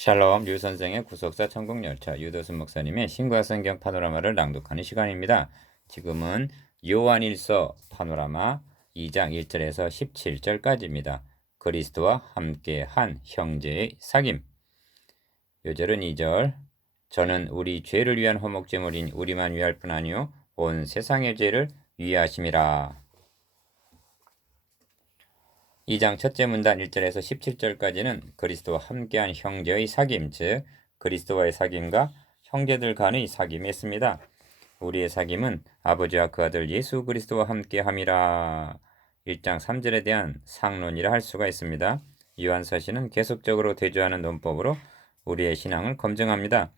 샬롬 류 선생의 구속사 천국열차 유도순 목사님의 신구약 성경 파노라마를 낭독하는 시간입니다. 지금은 요한일서 파노라마 2장 1절에서 17절까지입니다. 그리스도와 함께한 형제의 사귐. 요절은 2절. 저는 우리 죄를 위한 화목제물인 우리만 위할 뿐 아니요 온 세상의 죄를 위하심이라. 2장 첫째 문단 1절에서 17절까지는 그리스도와 함께한 형제의 사귐, 즉 그리스도와의 사귐과 형제들 간의 사귐이 있습니다. 우리의 사귐은 아버지와 그 아들 예수 그리스도와 함께함이라. 1장 3절에 대한 상론이라 할 수가 있습니다. 요한서신은 계속적으로 대조하는 논법으로 우리의 신앙을 검증합니다.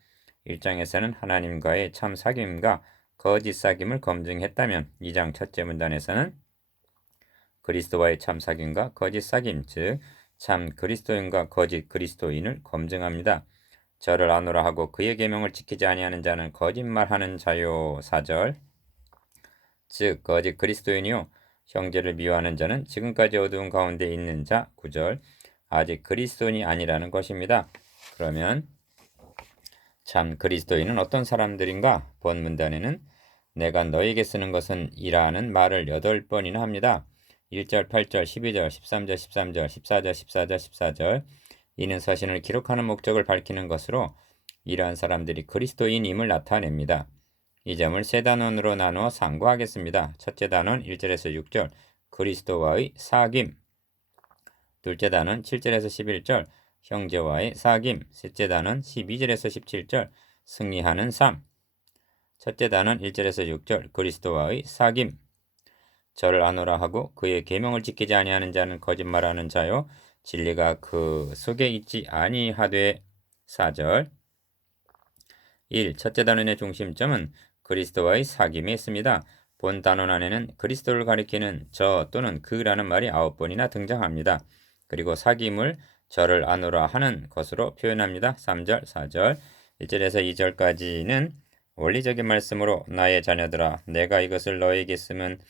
1장에서는 하나님과의 참 사귐과 거짓 사귐을 검증했다면 2장 첫째 문단에서는 그리스도와의 참 사귐과 거짓 사귐, 즉 참 그리스도인과 거짓 그리스도인을 검증합니다. 저를 아노라 하고 그의 계명을 지키지 아니하는 자는 거짓말하는 자요. 4절. 즉 거짓 그리스도인이요 형제를 미워하는 자는 지금까지 어두운 가운데 있는 자. 9절. 아직 그리스도인이 아니라는 것입니다. 그러면 참 그리스도인은 어떤 사람들인가? 본문단에는 내가 너에게 쓰는 것은 이라는 말을 8번이나 합니다. 1절, 8절, 12절, 13절, 13절, 14절, 14절, 14절. 이는 서신을 기록하는 목적을 밝히는 것으로 이러한 사람들이 그리스도인임을 나타냅니다. 이 점을 세 단원으로 나누어 상고하겠습니다. 첫째 단원 1절에서 6절 그리스도와의 사귐. 둘째 단원 7절에서 11절 형제와의 사귐. 셋째 단원 12절에서 17절 승리하는 삶. 첫째 단원 1절에서 6절 그리스도와의 사귐. 저를 아노라 하고 그의 계명을 지키지 아니하는 자는 거짓말하는 자요 진리가 그 속에 있지 아니하되. 4절. 1. 첫째 단원의 중심점은 그리스도와의 사귐에 있습니다. 본 단원 안에는 그리스도를 가리키는 저 또는 그라는 말이 9번이나 등장합니다. 그리고 사귐을 저를 아노라 하는 것으로 표현합니다. 3절, 4절, 1절에서 2절까지는 원리적인 말씀으로 나의 자녀들아 내가 이것을 너에게 쓰면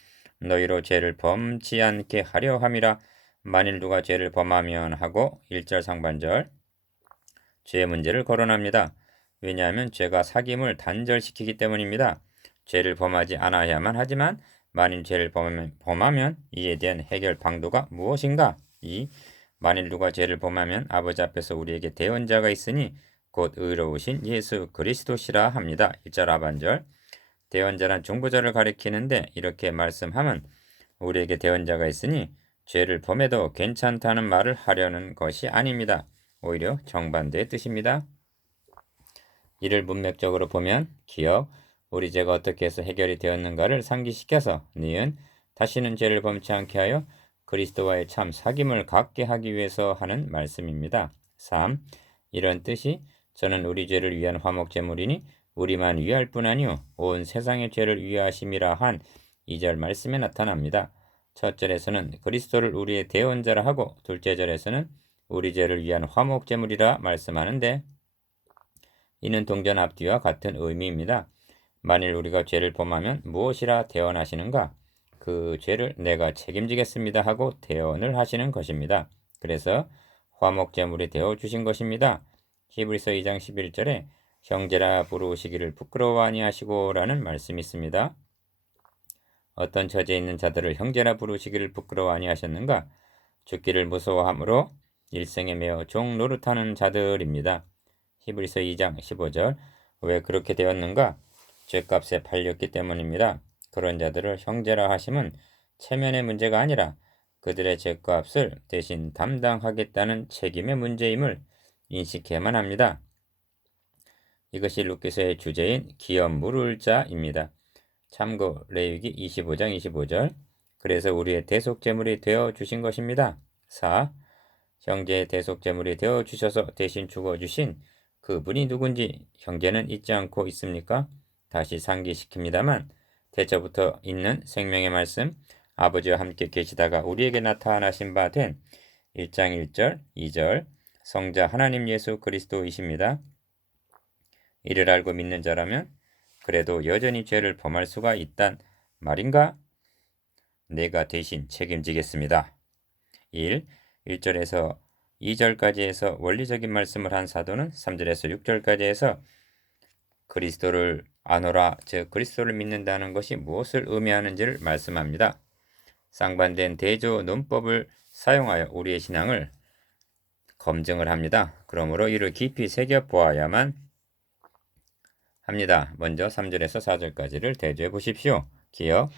너희로 죄를 범치 않게 하려 함이라. 만일 누가 죄를 범하면 하고 1절 상반절 죄의 문제를 거론합니다. 왜냐하면 죄가 사귐을 단절시키기 때문입니다. 죄를 범하지 않아야만 하지만 만일 죄를 범하면 이에 대한 해결 방도가 무엇인가? 2. 만일 누가 죄를 범하면 아버지 앞에서 우리에게 대언자가 있으니 곧 의로우신 예수 그리스도시라 합니다. 1절 하반절. 대언자란 중보자를 가리키는데 이렇게 말씀하면 우리에게 대언자가 있으니 죄를 범해도 괜찮다는 말을 하려는 것이 아닙니다. 오히려 정반대의 뜻입니다. 이를 문맥적으로 보면 기억, 우리 죄가 어떻게 해서 해결이 되었는가를 상기시켜서 니은 다시는 죄를 범치 않게 하여 그리스도와의 참 사귐을 갖게 하기 위해서 하는 말씀입니다. 3. 이런 뜻이 저는 우리 죄를 위한 화목제물이니 우리만 위할 뿐 아니요 온 세상의 죄를 위하심이라 한 2절 말씀에 나타납니다. 첫 절에서는 그리스도를 우리의 대언자라 하고 둘째 절에서는 우리 죄를 위한 화목제물이라 말씀하는데 이는 동전 앞뒤와 같은 의미입니다. 만일 우리가 죄를 범하면 무엇이라 대언하시는가? 그 죄를 내가 책임지겠습니다 하고 대언을 하시는 것입니다. 그래서 화목제물이 되어 주신 것입니다. 히브리서 2장 11절에 형제라 부르시기를 부끄러워 아니하시고 라는 말씀이 있습니다. 어떤 처지에 있는 자들을 형제라 부르시기를 부끄러워 아니하셨는가? 죽기를 무서워함으로 일생에 매어 종 노릇하는 자들입니다. 히브리서 2장 15절. 왜 그렇게 되었는가? 죄값에 팔렸기 때문입니다. 그런 자들을 형제라 하심은 체면의 문제가 아니라 그들의 죄값을 대신 담당하겠다는 책임의 문제임을 인식해야만 합니다. 이것이 룻기서의 주제인 기업 물을 자입니다. 참고 레위기 25장 25절. 그래서 우리의 대속제물이 되어 주신 것입니다. 4. 형제의 대속제물이 되어 주셔서 대신 죽어주신 그분이 누군지 형제는 잊지 않고 있습니까? 다시 상기시킵니다만 태초부터 있는 생명의 말씀 아버지와 함께 계시다가 우리에게 나타나신 바 된 1장 1절 2절 성자 하나님 예수 그리스도이십니다. 이를 알고 믿는 자라면 그래도 여전히 죄를 범할 수가 있단 말인가? 내가 대신 책임지겠습니다. 1절에서 2절까지 해서 원리적인 말씀을 한 사도는 3절에서 6절까지 해서 그리스도를 아노라, 즉 그리스도를 믿는다는 것이 무엇을 의미하는지를 말씀합니다. 쌍반된 대조 논법을 사용하여 우리의 신앙을 검증을 합니다. 그러므로 이를 깊이 새겨보아야만 합니다. 먼저 3절에서 4절까지를 대조해 보십시오. 기억,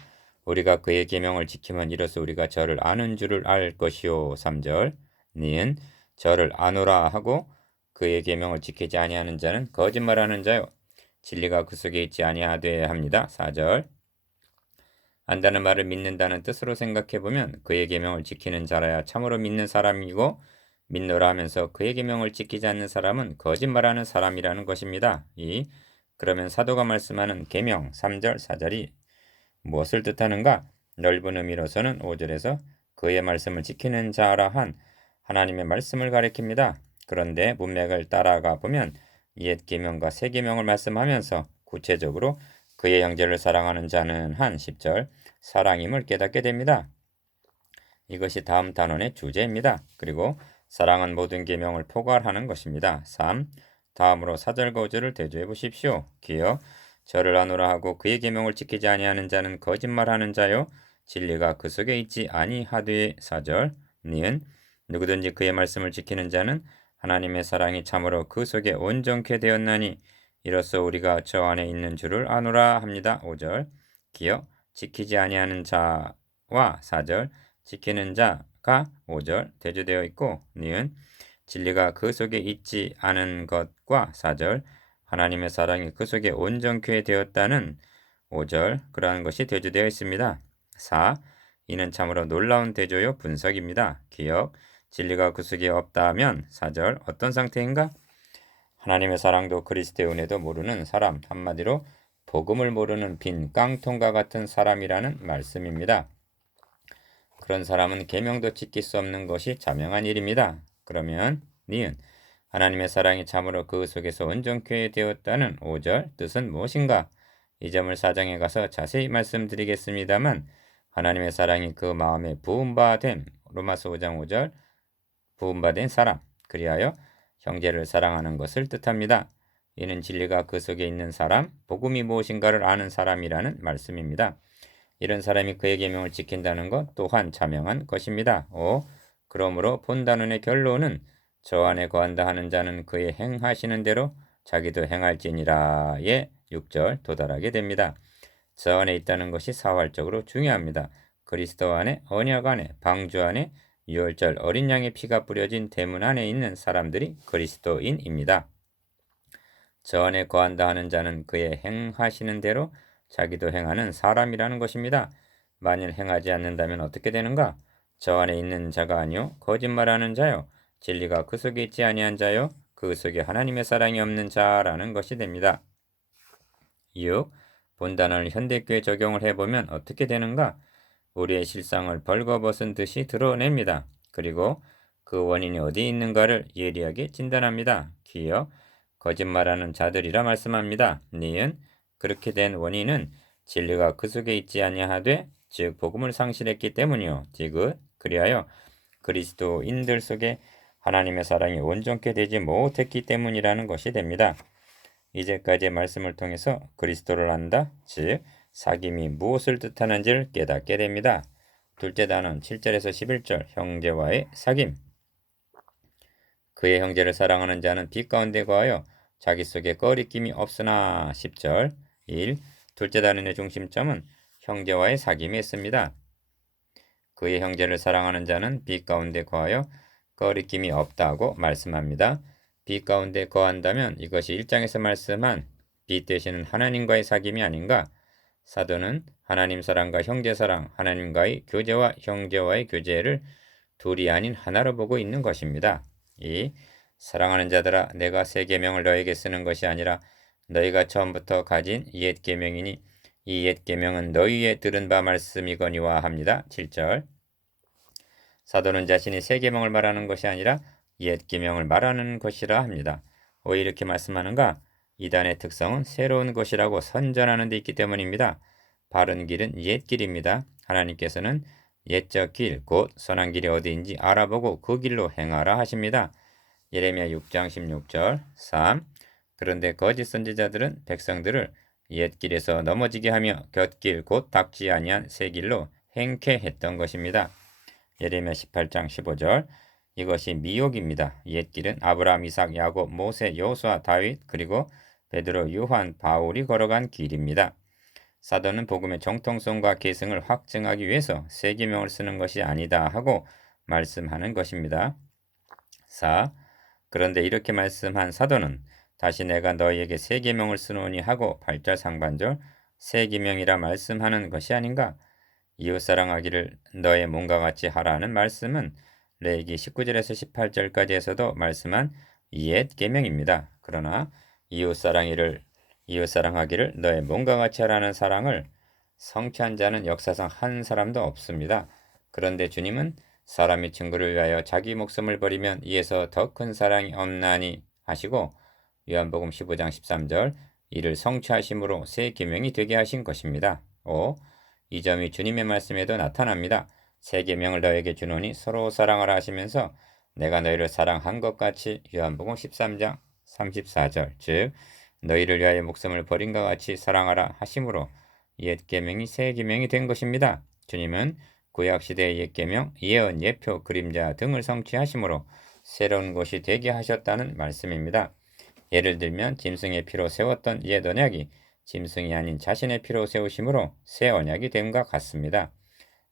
우리가 그의 계명을 지키면 이로써 우리가 저를 아는 줄을 알 것이요. 3절, 니은 저를 아노라 하고 그의 계명을 지키지 아니하는 자는 거짓말하는 자요, 진리가 그 속에 있지 아니하되 합니다. 4절, 안다는 말을 믿는다는 뜻으로 생각해보면 그의 계명을 지키는 자라야 참으로 믿는 사람이고, 믿노라 하면서 그의 계명을 지키지 않는 사람은 거짓말하는 사람이라는 것입니다. 그러면 사도가 말씀하는 계명 3절 4절이 무엇을 뜻하는가? 넓은 의미로서는 5절에서 그의 말씀을 지키는 자라 한 하나님의 말씀을 가리킵니다. 그런데 문맥을 따라가 보면 옛 계명과 새 계명을 말씀하면서 구체적으로 그의 형제를 사랑하는 자는 한 10절 사랑임을 깨닫게 됩니다. 이것이 다음 단원의 주제입니다. 그리고 사랑은 모든 계명을 포괄하는 것입니다. 3. 다음으로 4절과 5절을 대조해 보십시오. 기억, 저를 아노라 하고 그의 계명을 지키지 아니하는 자는 거짓말하는 자요, 진리가 그 속에 있지 아니하되. 4절, 니은 누구든지 그의 말씀을 지키는 자는 하나님의 사랑이 참으로 그 속에 온전케 되었나니 이로써 우리가 저 안에 있는 줄을 아노라 합니다. 5절, 기억, 지키지 아니하는 자와 4절, 지키는 자가 5절 대조되어 있고, 니은 진리가 그 속에 있지 않은 것과 4절 하나님의 사랑이 그 속에 온전케 되었다는 5절 그러한 것이 대조되어 있습니다. 4. 이는 참으로 놀라운 대조요 분석입니다. 기억, 진리가 그 속에 없다면 4절 어떤 상태인가? 하나님의 사랑도 그리스도의 은혜도 모르는 사람, 한마디로 복음을 모르는 빈 깡통과 같은 사람이라는 말씀입니다. 그런 사람은 계명도 지킬 수 없는 것이 자명한 일입니다. 그러면 니은 하나님의 사랑이 참으로 그 속에서 온전케 되었다는 5절 뜻은 무엇인가? 이 점을 4장에 가서 자세히 말씀드리겠습니다만, 하나님의 사랑이 그 마음에 부음바됨, 로마서 5장 5절 부음바된 사람, 그리하여 형제를 사랑하는 것을 뜻합니다. 이는 진리가 그 속에 있는 사람, 복음이 무엇인가를 아는 사람이라는 말씀입니다. 이런 사람이 그의 계명을 지킨다는 것 또한 자명한 것입니다. 5. 그러므로 본단원의 결론은 저 안에 거한다 하는 자는 그의 행하시는 대로 자기도 행할지니라의 6절 도달하게 됩니다. 저 안에 있다는 것이 사활적으로 중요합니다. 그리스도 안에, 언약 안에, 방주 안에 유월절 어린 양의 피가 뿌려진 대문 안에 있는 사람들이 그리스도인입니다. 저 안에 거한다 하는 자는 그의 행하시는 대로 자기도 행하는 사람이라는 것입니다. 만일 행하지 않는다면 어떻게 되는가? 저 안에 있는 자가 아니요 거짓말하는 자요, 진리가 그 속에 있지 아니한 자요, 그 속에 하나님의 사랑이 없는 자라는 것이 됩니다. 6. 본단을 현대교에 적용을 해보면 어떻게 되는가? 우리의 실상을 벌거벗은 듯이 드러냅니다. 그리고 그 원인이 어디 있는가를 예리하게 진단합니다. 기억, 거짓말하는 자들이라 말씀합니다. 니은 그렇게 된 원인은 진리가 그 속에 있지 아니하되, 즉 복음을 상실했기 때문이요. 디귿 그리하여 그리스도인들 속에 하나님의 사랑이 온전케 되지 못했기 때문이라는 것이 됩니다. 이제까지의 말씀을 통해서 그리스도를 안다, 즉 사귐이 무엇을 뜻하는지를 깨닫게 됩니다. 둘째 단원 7절에서 11절 형제와의 사귐. 그의 형제를 사랑하는 자는 빛 가운데 거하여 자기 속에 꺼리낌이 없으나. 10절 1. 둘째 단원의 중심점은 형제와의 사귐에 있습니다. 그의 형제를 사랑하는 자는 빛 가운데 거하여 꺼리낌이 없다고 말씀합니다. 빛 가운데 거한다면 이것이 1장에서 말씀한 빛 되시는 하나님과의 사귐이 아닌가? 사도는 하나님 사랑과 형제 사랑, 하나님과의 교제와 형제와의 교제를 둘이 아닌 하나로 보고 있는 것입니다. 2. 사랑하는 자들아, 내가 새 계명을 너에게 쓰는 것이 아니라 너희가 처음부터 가진 옛 계명이니 이 옛 계명은 너희의 들은 바 말씀이거니와 합니다. 7절. 사도는 자신이 새 계명을 말하는 것이 아니라 옛 계명을 말하는 것이라 합니다. 왜 이렇게 말씀하는가? 이단의 특성은 새로운 것이라고 선전하는 데 있기 때문입니다. 바른 길은 옛 길입니다. 하나님께서는 옛적 길 곧 선한 길이 어디인지 알아보고 그 길로 행하라 하십니다. 예레미야 6장 16절 3. 그런데 거짓 선지자들은 백성들을 옛 길에서 넘어지게 하며 곁길 곧 닦지 아니한 새 길로 행케 했던 것입니다. 예레미야 18장 15절 이것이 미혹입니다. 옛 길은 아브라함, 이삭, 야곱, 모세, 여호수아, 다윗 그리고 베드로, 요한, 바울이 걸어간 길입니다. 사도는 복음의 정통성과 계승을 확증하기 위해서 새 계명을 쓰는 것이 아니다 하고 말씀하는 것입니다. 4. 그런데 이렇게 말씀한 사도는 다시 내가 너희에게 새 계명을 쓰노니 하고 8절 상반절 새 계명이라 말씀하는 것이 아닌가? 이웃 사랑하기를 너의 몸과 같이 하라는 말씀은 레위기 19절에서 18절까지에서도 말씀한 옛 계명입니다. 그러나 이웃 사랑하기를 너의 몸과 같이 하라는 사랑을 성취한 자는 역사상 한 사람도 없습니다. 그런데 주님은 사람이 친구를 위하여 자기 목숨을 버리면 이에서 더 큰 사랑이 없나니 하시고 요한복음 15장 13절 이를 성취하심으로 새 계명이 되게 하신 것입니다. 5. 이 점이 주님의 말씀에도 나타납니다. 새 계명을 너에게 주노니 서로 사랑하라 하시면서 내가 너희를 사랑한 것 같이 요한복음 13장 34절 즉 너희를 위하여 목숨을 버린 것 같이 사랑하라 하심으로 옛 계명이 새 계명이 된 것입니다. 주님은 구약 시대의 옛 계명, 예언, 예표, 그림자 등을 성취하심으로 새로운 것이 되게 하셨다는 말씀입니다. 예를 들면 짐승의 피로 세웠던 옛 언약이 짐승이 아닌 자신의 피로 세우심으로 새 언약이 됨과 같습니다.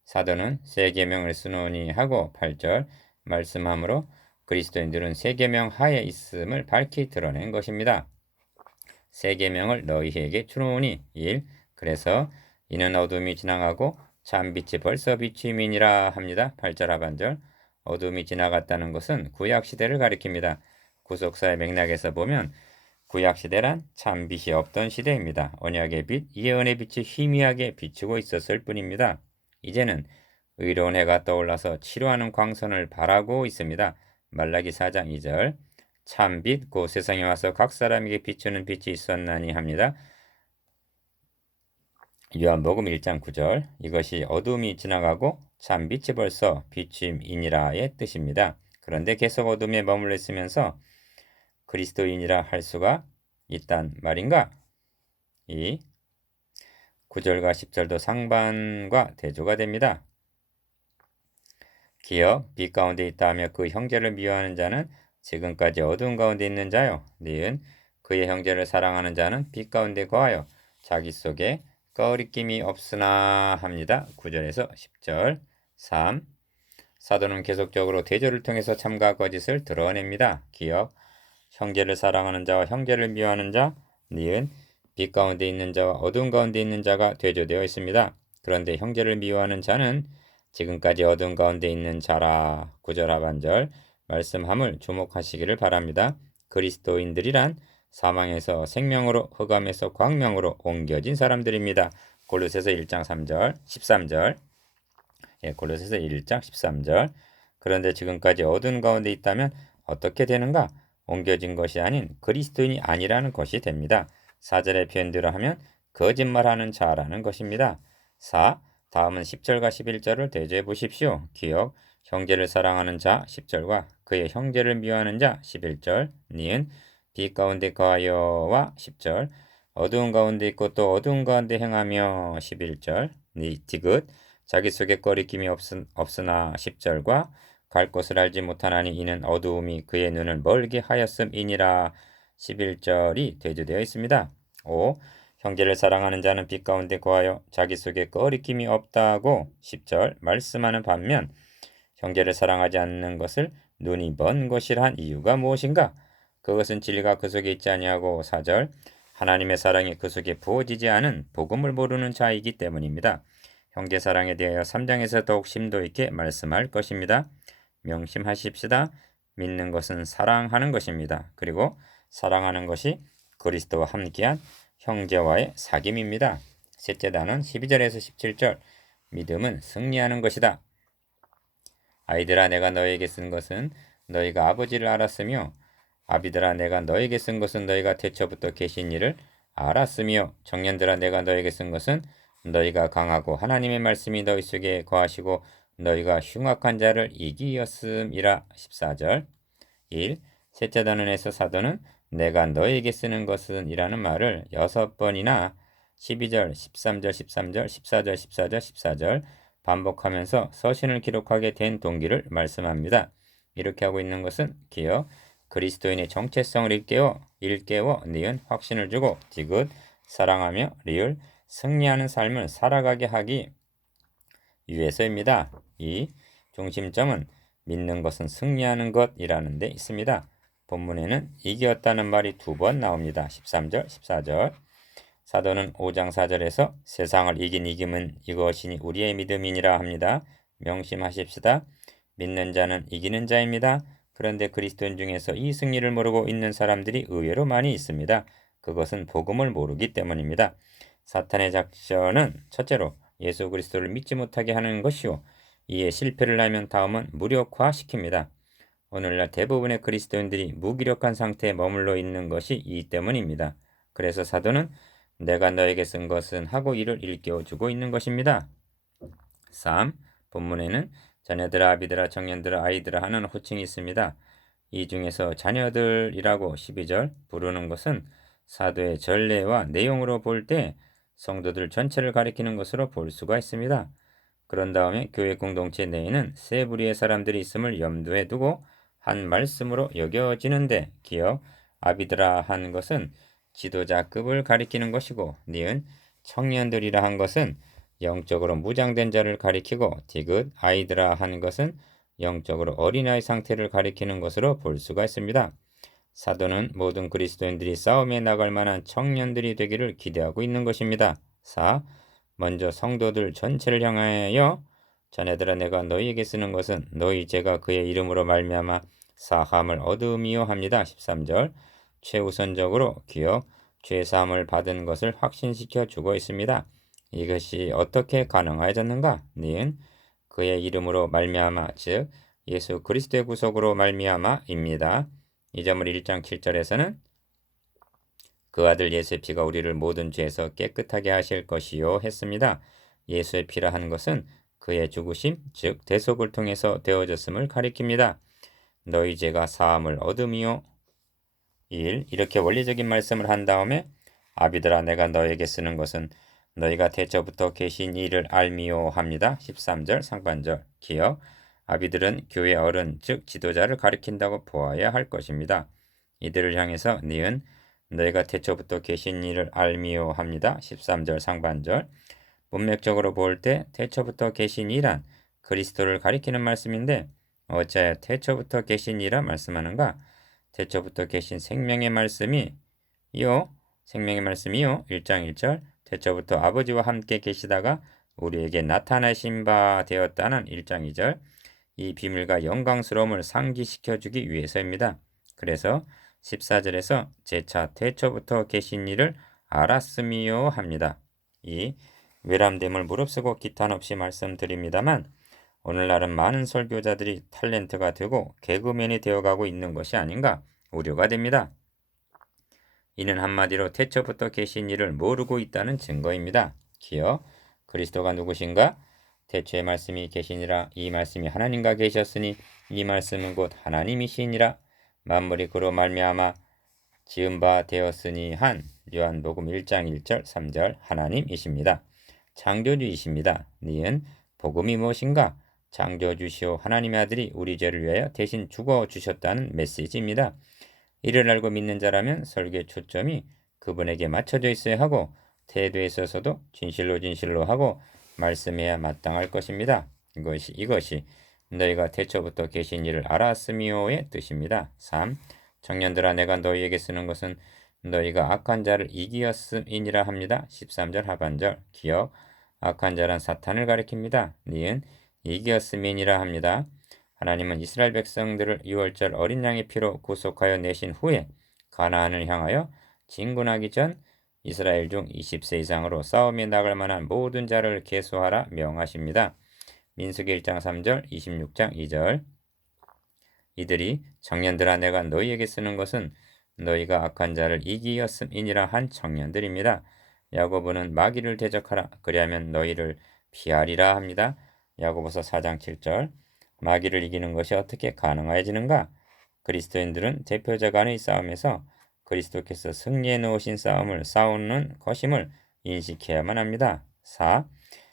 사도는 새 계명을 쓰노니 하고 8절 말씀함으로 그리스도인들은 새 계명 하에 있음을 밝히 드러낸 것입니다. 새 계명을 너희에게 주노니 1. 그래서 이는 어둠이 지나가고 참 빛이 벌써 비추임이니라 합니다. 8절 하반절 어둠이 지나갔다는 것은 구약 시대를 가리킵니다. 구속사의 맥락에서 보면 구약 시대란 참 빛이 없던 시대입니다. 언약의 빛, 예언의 빛이 희미하게 비추고 있었을 뿐입니다. 이제는 의로운 해가 떠올라서 치료하는 광선을 발하고 있습니다. 말라기 4장 2절 참빛 곧 세상에 와서 각 사람에게 비추는 빛이 있었나니 합니다. 요한복음 1장 9절 이것이 어둠이 지나가고 참빛이 벌써 비추임이니라의 뜻입니다. 그런데 계속 어둠에 머물러 있으면서 그리스도인이라 할 수가 있단 말인가? 2. 9절과 10절도 상반과 대조가 됩니다. 기업 빛 가운데 있다 하며 그 형제를 미워하는 자는 지금까지 어두운 가운데 있는 자요. 니은 그의 형제를 사랑하는 자는 빛 가운데 거하여 자기 속에 꺼리낌이 없으나 합니다. 9절에서 10절 3. 사도는 계속적으로 대조를 통해서 참과 거짓을 드러냅니다. 기억 형제를 사랑하는 자와 형제를 미워하는 자, 니은 빛 가운데 있는 자와 어두운 가운데 있는 자가 대조되어 있습니다. 그런데 형제를 미워하는 자는 지금까지 어두운 가운데 있는 자라. 9절 하반절 말씀함을 주목하시기를 바랍니다. 그리스도인들이란 사망에서 생명으로 흑암에서 광명으로 옮겨진 사람들입니다. 골로새서 1장 3절 13절 골로새서 1장 13절 그런데 지금까지 어두운 가운데 있다면 어떻게 되는가? 옮겨진 것이 아닌 그리스도인이 아니라는 것이 됩니다. 4절의 표현대로 하면 거짓말하는 자라는 것입니다. 4. 다음은 10절과 11절을 대조해 보십시오. 기억 형제를 사랑하는 자 10절과 그의 형제를 미워하는 자 11절 니은 빛 가운데 거하여와 10절 어두운 가운데 있고 또 어두운 가운데 행하며 11절 니 디귿 자기 속에 꺼리낌이 없으나 10절과 갈 곳을 알지 못하나니 이는 어두움이 그의 눈을 멀게 하였음이니라 11절이 대조되어 있습니다. 5. 형제를 사랑하는 자는 빛 가운데 거하여 자기 속에 꺼리낌이 없다고 10절 말씀하는 반면 형제를 사랑하지 않는 것을 눈이 먼 것이라 한 이유가 무엇인가? 그것은 진리가 그 속에 있지 아니하고 4절 하나님의 사랑이 그 속에 부어지지 않은 복음을 모르는 자이기 때문입니다. 형제 사랑에 대하여 3장에서 더욱 심도 있게 말씀할 것입니다. 명심하십시다. 믿는 것은 사랑하는 것입니다. 그리고 사랑하는 것이 그리스도와 함께한 형제와의 사귐입니다. 셋째 단은 12절에서 17절 믿음은 승리하는 것이다. 아이들아 내가 너에게 쓴 것은 너희가 아버지를 알았으며 아비들아 내가 너에게 쓴 것은 너희가 태초부터 계신 이를 알았으며 청년들아 내가 너에게 쓴 것은 너희가 강하고 하나님의 말씀이 너희 속에 거하시고 너희가 흉악한 자를 이기었음이라. 14절. 1. 셋째 단원에서 사도는 내가 너에게 쓰는 것은 이라는 말을 6번이나 12절, 13절, 13절, 14절, 14절, 14절 반복하면서 서신을 기록하게 된 동기를 말씀합니다. 이렇게 하고 있는 것은 기어 그리스도인의 정체성을 일깨워 니은 확신을 주고 디귿 사랑하며 리을 승리하는 삶을 살아가게 하기 위해서입니다. 이 중심점은 믿는 것은 승리하는 것이라는 데 있습니다. 본문에는 이겼다는 말이 2번 나옵니다. 13절, 14절. 사도는 5장 4절에서 세상을 이긴 이김은 이것이니 우리의 믿음이니라 합니다. 명심하십시다. 믿는 자는 이기는 자입니다. 그런데 그리스도인 중에서 이 승리를 모르고 있는 사람들이 의외로 많이 있습니다. 그것은 복음을 모르기 때문입니다. 사탄의 작전은 첫째로 예수 그리스도를 믿지 못하게 하는 것이요. 이에 실패를 하면 다음은 무력화시킵니다. 오늘날 대부분의 그리스도인들이 무기력한 상태에 머물러 있는 것이 이 때문입니다. 그래서 사도는 내가 너에게 쓴 것은 하고 이를 일깨워주고 있는 것입니다. 3. 본문에는 자녀들아, 아비들아, 청년들아, 아이들아 하는 호칭이 있습니다. 이 중에서 자녀들이라고 12절 부르는 것은 사도의 전례와 내용으로 볼 때 성도들 전체를 가리키는 것으로 볼 수가 있습니다. 그런 다음에 교회 공동체 내에는 세 부류의 사람들이 있음을 염두에 두고 한 말씀으로 여겨지는데 기어 아비드라 한 것은 지도자급을 가리키는 것이고 니은 청년들이라 한 것은 영적으로 무장된 자를 가리키고 디귿 아이드라 한 것은 영적으로 어린아이 상태를 가리키는 것으로 볼 수가 있습니다. 사도는 모든 그리스도인들이 싸움에 나갈 만한 청년들이 되기를 기대하고 있는 것입니다. 4. 먼저 성도들 전체를 향하여 자네들아 내가 너희에게 쓰는 것은 너희 죄가 그의 이름으로 말미암아 사함을 얻음이요 합니다. 13절. 최우선적으로 기어 죄사함을 받은 것을 확신시켜 주고 있습니다. 이것이 어떻게 가능하여졌는가? 니은 그의 이름으로 말미암아 즉 예수 그리스도의 구속으로 말미암아입니다. 이 점을 1장 7절에서는 그 아들 예수의 피가 우리를 모든 죄에서 깨끗하게 하실 것이요 했습니다. 예수의 피라 하는 것은 그의 죽으심 즉 대속을 통해서 되어졌음을 가리킵니다. 너희 죄가 사함을 얻음이요 1. 이렇게 원리적인 말씀을 한 다음에 아비들아 내가 너에게 쓰는 것은 너희가 태초부터 계신 이를 알미요 합니다. 13절 상반절 기억 아비들은 교회 어른 즉 지도자를 가리킨다고 보아야 할 것입니다. 이들을 향해서 니은 너희가 태초부터 계신 이를 알미요 합니다. 13절 상반절 문맥적으로 볼 때 태초부터 계신 이란 그리스도를 가리키는 말씀인데 어찌하여 태초부터 계신 이라 말씀하는가? 태초부터 계신 생명의 말씀이요 1장 1절 태초부터 아버지와 함께 계시다가 우리에게 나타나신 바 되었다는 1장 2절 이 비밀과 영광스러움을 상기시켜 주기 위해서입니다. 그래서 14절에서 재차 태초부터 계신 이를 알았음이요 합니다. 이 외람됨을 무릅쓰고 기탄 없이 말씀드립니다만 오늘날은 많은 설교자들이 탤런트가 되고 개그맨이 되어가고 있는 것이 아닌가 우려가 됩니다. 이는 한마디로 태초부터 계신 이를 모르고 있다는 증거입니다. 기어 그리스도가 누구신가? 태초의 말씀이 계시니라 이 말씀이 하나님과 계셨으니 이 말씀은 곧 하나님이시니라 만물이 그로 말미암아 지은 바 되었으니 한 요한복음 1장 1절 3절 하나님이십니다. 창조주이십니다. 니은 복음이 무엇인가? 창조주시오 하나님의 아들이 우리 죄를 위하여 대신 죽어주셨다는 메시지입니다. 이를 알고 믿는 자라면 설교의 초점이 그분에게 맞춰져 있어야 하고 태도에 있어서도 진실로 하고 말씀해야 마땅할 것입니다. 이것이 너희가 태초부터 계신 이를 알았으미오의 뜻입니다. 3. 청년들아 내가 너희에게 쓰는 것은 너희가 악한 자를 이기었음이니라 합니다. 13절 하반절 기억 악한 자란 사탄을 가리킵니다. 니은 이기었음이니라 합니다. 하나님은 이스라엘 백성들을 유월절 어린 양의 피로 구속하여 내신 후에 가나안을 향하여 진군하기 전 이스라엘 중 20세 이상으로 싸움에 나갈 만한 모든 자를 계수하라 명하십니다. 민수기 1장 3절 26장 2절 이들이 청년들아 내가 너희에게 쓰는 것은 너희가 악한 자를 이기었음이니라 한 청년들입니다. 야고보는 마귀를 대적하라 그리하면 너희를 피하리라 합니다. 야고보서 4장 7절. 마귀를 이기는 것이 어떻게 가능해지는가? 그리스도인들은 대표자 간의 싸움에서 그리스도께서 승리해 놓으신 싸움을 싸우는 것임을 인식해야만 합니다. 4.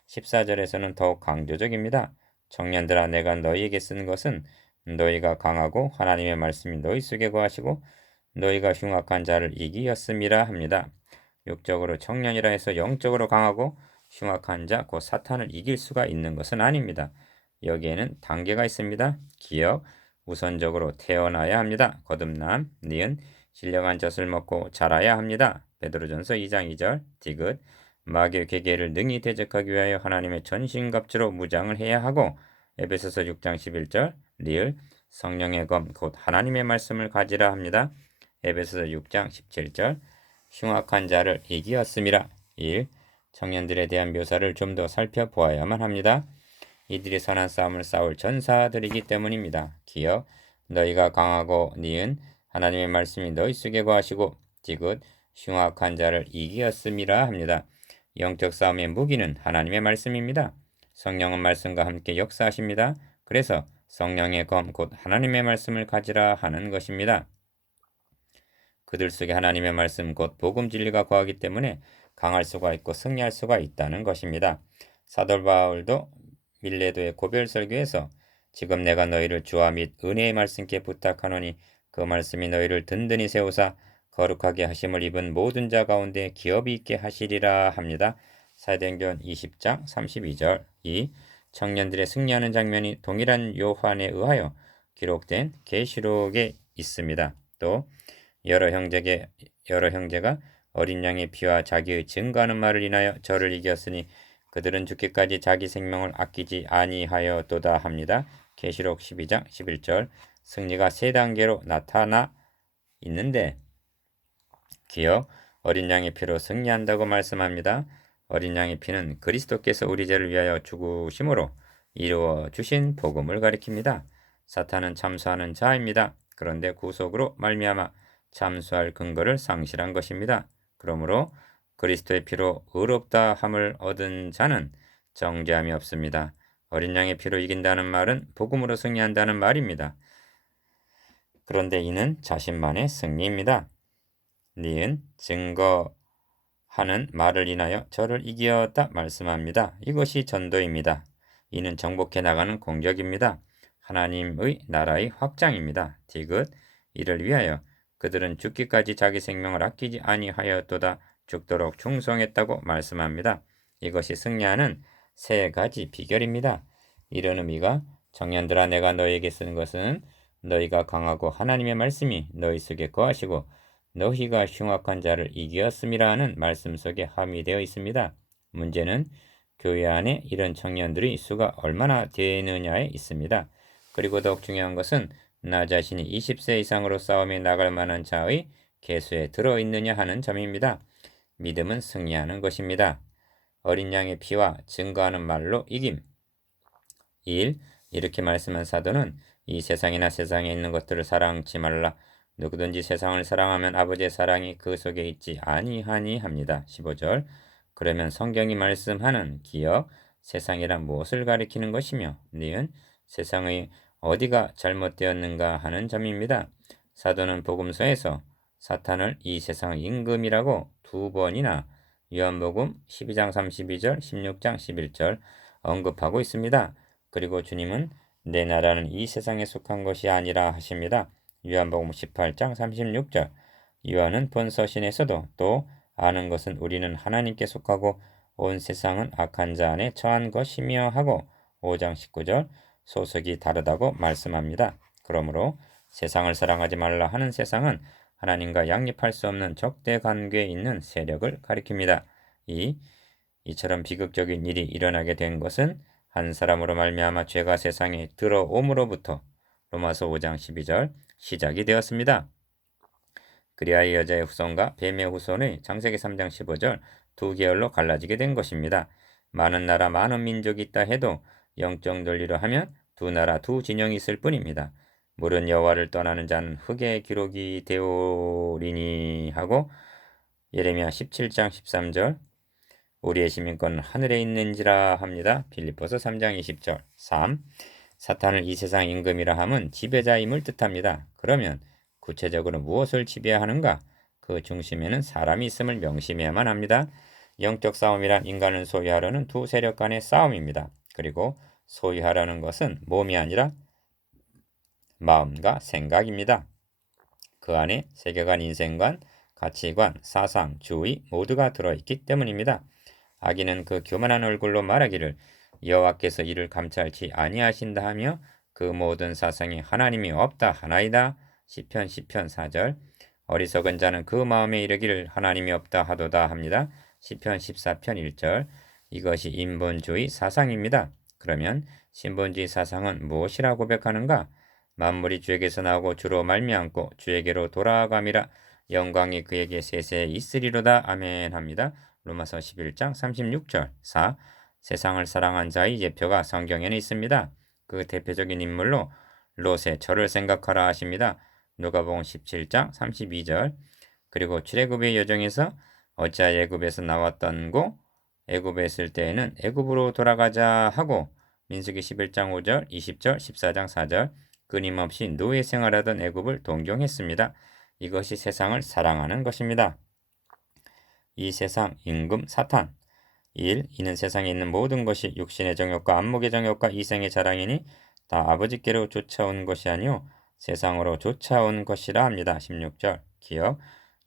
14절에서는 더욱 강조적입니다. 청년들아, 내가 너희에게 쓴 것은 너희가 강하고 하나님의 말씀이 너희 속에 거하시고 너희가 흉악한 자를 이기었음이라 합니다. 육적으로 청년이라 해서 영적으로 강하고 흉악한 자, 곧 사탄을 이길 수가 있는 것은 아닙니다. 여기에는 단계가 있습니다. 기억, 우선적으로 태어나야 합니다. 거듭남, 니은, 신령한 젖을 먹고 자라야 합니다. 베드로전서 2장 2절, 디귿, 마귀의 계계를 능히 대적하기 위하여 하나님의 전신갑주로 무장을 해야 하고, 에베소서 6장 11절, 리을, 성령의 검, 곧 하나님의 말씀을 가지라 합니다. 에베소서 6장 17절, 흉악한 자를 이기었음이라. 1. 청년들에 대한 묘사를 좀 더 살펴보아야만 합니다. 이들이 선한 싸움을 싸울 전사들이기 때문입니다. 기억, 너희가 강하고 니은, 하나님의 말씀이 너희 속에 거하시고, 디귿, 흉악한 자를 이기었음이라 합니다. 영적 싸움의 무기는 하나님의 말씀입니다. 성령은 말씀과 함께 역사하십니다. 그래서 성령의 검, 곧 하나님의 말씀을 가지라 하는 것입니다. 그들 속에 하나님의 말씀, 곧 복음 진리가 거하기 때문에 강할 수가 있고 승리할 수가 있다는 것입니다. 사도 바울도 밀레도의 고별 설교에서 지금 내가 너희를 주와 및 은혜의 말씀께 부탁하노니 그 말씀이 너희를 든든히 세우사 거룩하게 하심을 입은 모든 자 가운데 기업이 있게 하시리라 합니다. 사도행전 20장 32절. 2. 청년들의 승리하는 장면이 동일한 요한에 의하여 기록된 계시록에 있습니다. 또 여러 형제가 어린 양의 피와 자기의 증거하는 말을 인하여 저를 이겼으니 그들은 죽기까지 자기 생명을 아끼지 아니하였도다 합니다. 계시록 12장 11절. 승리가 세 단계로 나타나 있는데 기억, 어린 양의 피로 승리한다고 말씀합니다. 어린 양의 피는 그리스도께서 우리 죄를 위하여 죽으심으로 이루어 주신 복음을 가리킵니다. 사탄은 참수하는 자입니다. 그런데 구속으로 말미암아 참수할 근거를 상실한 것입니다. 그러므로 그리스도의 피로 의롭다 함을 얻은 자는 정죄함이 없습니다. 어린 양의 피로 이긴다는 말은 복음으로 승리한다는 말입니다. 그런데 이는 자신만의 승리입니다. 니은 증거하는 말을 인하여 저를 이기었다 말씀합니다. 이것이 전도입니다. 이는 정복해 나가는 공격입니다. 하나님의 나라의 확장입니다. 디귿, 이를 위하여 그들은 죽기까지 자기 생명을 아끼지 아니하였도다 죽도록 충성했다고 말씀합니다. 이것이 승리하는 세 가지 비결입니다. 이런 의미가 청년들아, 내가 너희에게 쓰는 것은 너희가 강하고 하나님의 말씀이 너희 속에 거하시고 너희가 흉악한 자를 이기었음이라는 말씀 속에 함유되어 있습니다. 문제는 교회 안에 이런 청년들의 수가 얼마나 되느냐에 있습니다. 그리고 더욱 중요한 것은 나 자신이 20세 이상으로 싸움에 나갈 만한 자의 계수에 들어있느냐 하는 점입니다. 믿음은 승리하는 것입니다. 어린 양의 피와 증거하는 말로 이김. 1. 이렇게 말씀한 사도는 이 세상이나 세상에 있는 것들을 사랑치 말라. 누구든지 세상을 사랑하면 아버지의 사랑이 그 속에 있지 아니하니 합니다. 15절. 그러면 성경이 말씀하는 기억, 세상이란 무엇을 가리키는 것이며 니은 세상의 어디가 잘못되었는가 하는 점입니다. 사도는 복음서에서 사탄을 이 세상의 임금이라고 2번이나 요한복음 12장 32절, 16장 11절 언급하고 있습니다. 그리고 주님은 내 나라는 이 세상에 속한 것이 아니라 하십니다. 요한복음 18장 36절. 요한은 본 서신에서도 또 아는 것은 우리는 하나님께 속하고 온 세상은 악한 자 안에 처한 것이며 하고 5장 19절 소속이 다르다고 말씀합니다. 그러므로 세상을 사랑하지 말라 하는 세상은 하나님과 양립할 수 없는 적대 관계에 있는 세력을 가리킵니다. 이처럼 비극적인 일이 일어나게 된 것은 한 사람으로 말미암아 죄가 세상에 들어옴으로부터 로마서 5장 12절 시작이 되었습니다. 그리하여 여자의 후손과 뱀의 후손의 창세기 3장 15절 두 계열로 갈라지게 된 것입니다. 많은 나라 많은 민족이 있다 해도 영적 논리로 하면 두 나라 두 진영이 있을 뿐입니다. 물은 여호와를 떠나는 자는 흙의 기록이 되오리니 하고 예레미야 17장 13절 우리의 시민권은 하늘에 있는지라 합니다. 빌립보서 3장 20절. 3. 사탄을 이 세상 임금이라 함은 지배자임을 뜻합니다. 그러면 구체적으로 무엇을 지배하는가? 그 중심에는 사람이 있음을 명심해야만 합니다. 영적 싸움이란 인간을 소유하려는 두 세력 간의 싸움입니다. 그리고 소유하려는 것은 몸이 아니라 마음과 생각입니다. 그 안에 세계관, 인생관, 가치관, 사상, 주의 모두가 들어있기 때문입니다. 악인은 그 교만한 얼굴로 말하기를 여호와께서 이를 감찰치 아니하신다 하며 그 모든 사상이 하나님이 없다 하나이다. 시편 4절. 어리석은 자는 그 마음에 이르기를 하나님이 없다 하도다 합니다. 시편 14편 1절. 이것이 인본주의 사상입니다. 그러면 신본주의 사상은 무엇이라 고백하는가? 만물이 주에게서 나오고 주로 말미암고 주에게로 돌아감이라 영광이 그에게 세세 있으리로다. 아멘 합니다. 로마서 11장 36절. 4. 세상을 사랑한 자의 예표가 성경에는 있습니다. 그 대표적인 인물로 롯의 저를 생각하라 하십니다. 누가복음 17장 32절. 그리고 출애굽의 여정에서 어찌하여 애굽에서 나왔던고 애굽에 있을 때에는 애굽으로 돌아가자 하고 민수기 11장 5절 20절 14장 4절 끊임없이 노예 생활하던 애굽을 동경했습니다. 이것이 세상을 사랑하는 것입니다. 이 세상 임금 사탄. 1. 이는 세상에 있는 모든 것이 육신의 정욕과 안목의 정욕과 이생의 자랑이니 다 아버지께로 쫓아온 것이 아니요 세상으로 쫓아온 것이라 합니다. 16절. 기억.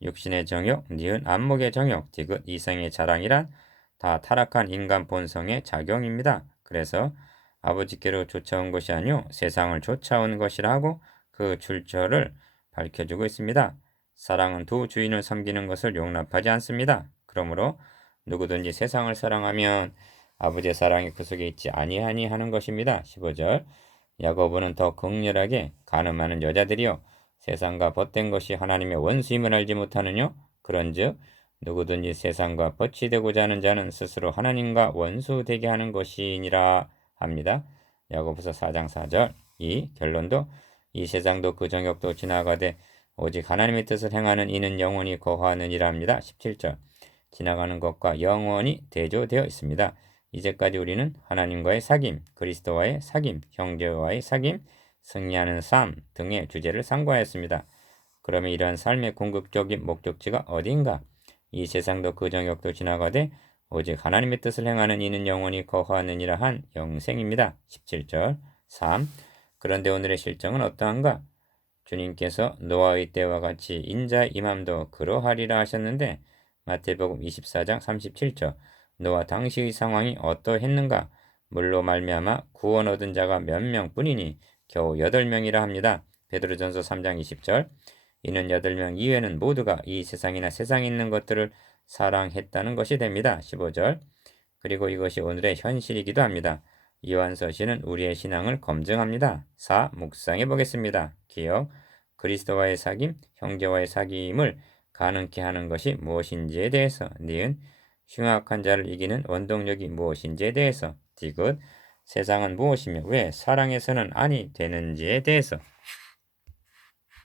육신의 정욕, 니은 안목의 정욕, 디귿 이생의 자랑이란 다 타락한 인간 본성의 작용입니다. 그래서 아버지께로 쫓아온 것이 아니요 세상을 쫓아온 것이라 하고 그 출처를 밝혀주고 있습니다. 사랑은 두 주인을 섬기는 것을 용납하지 않습니다. 그러므로 누구든지 세상을 사랑하면 아버지의 사랑이 그 속에 있지 아니하니 하는 것입니다. 15절. 야고보는 더 극렬하게 간음하는 여자들이여 세상과 벗된 것이 하나님의 원수임을 알지 못하느뇨? 그런즉 누구든지 세상과 벗이 되고자 하는 자는 스스로 하나님과 원수 되게 하는 것이니라 합니다. 야고보서 4장 4절. 2. 결론도 이 세상도 그 정욕도 지나가되 오직 하나님의 뜻을 행하는 이는 영원히 거하느니라 합니다. 17절. 지나가는 것과 영원히 대조되어 있습니다. 이제까지 우리는 하나님과의 사귐, 그리스도와의 사귐, 형제와의 사귐, 승리하는 삶 등의 주제를 상고하였습니다. 그러면 이러한 삶의 궁극적인 목적지가 어디인가? 이 세상도 그 정욕도 지나가되 오직 하나님의 뜻을 행하는 이는 영원히 거하느니라 한 영생입니다. 17절. 3. 그런데 오늘의 실정은 어떠한가? 주님께서 노아의 때와 같이 인자의 임함도 그러하리라 하셨는데 마태복음 24장 37절. 노아 당시의 상황이 어떠했는가? 물로 말미암아 구원 얻은 자가 몇 명뿐이니 겨우 8명이라 합니다. 베드로전서 3장 20절. 이는 8명 이외에는 모두가 이 세상이나 세상에 있는 것들을 사랑했다는 것이 됩니다. 15절. 그리고 이것이 오늘의 현실이기도 합니다. 요한서신은 우리의 신앙을 검증합니다. 4. 묵상해 보겠습니다. 기억. 그리스도와의 사귐, 형제와의 사귐을 가능케 하는 것이 무엇인지에 대해서. 니은. 흉악한 자를 이기는 원동력이 무엇인지에 대해서. 디귿. 세상은 무엇이며 왜 사랑해서는 아니 되는지에 대해서.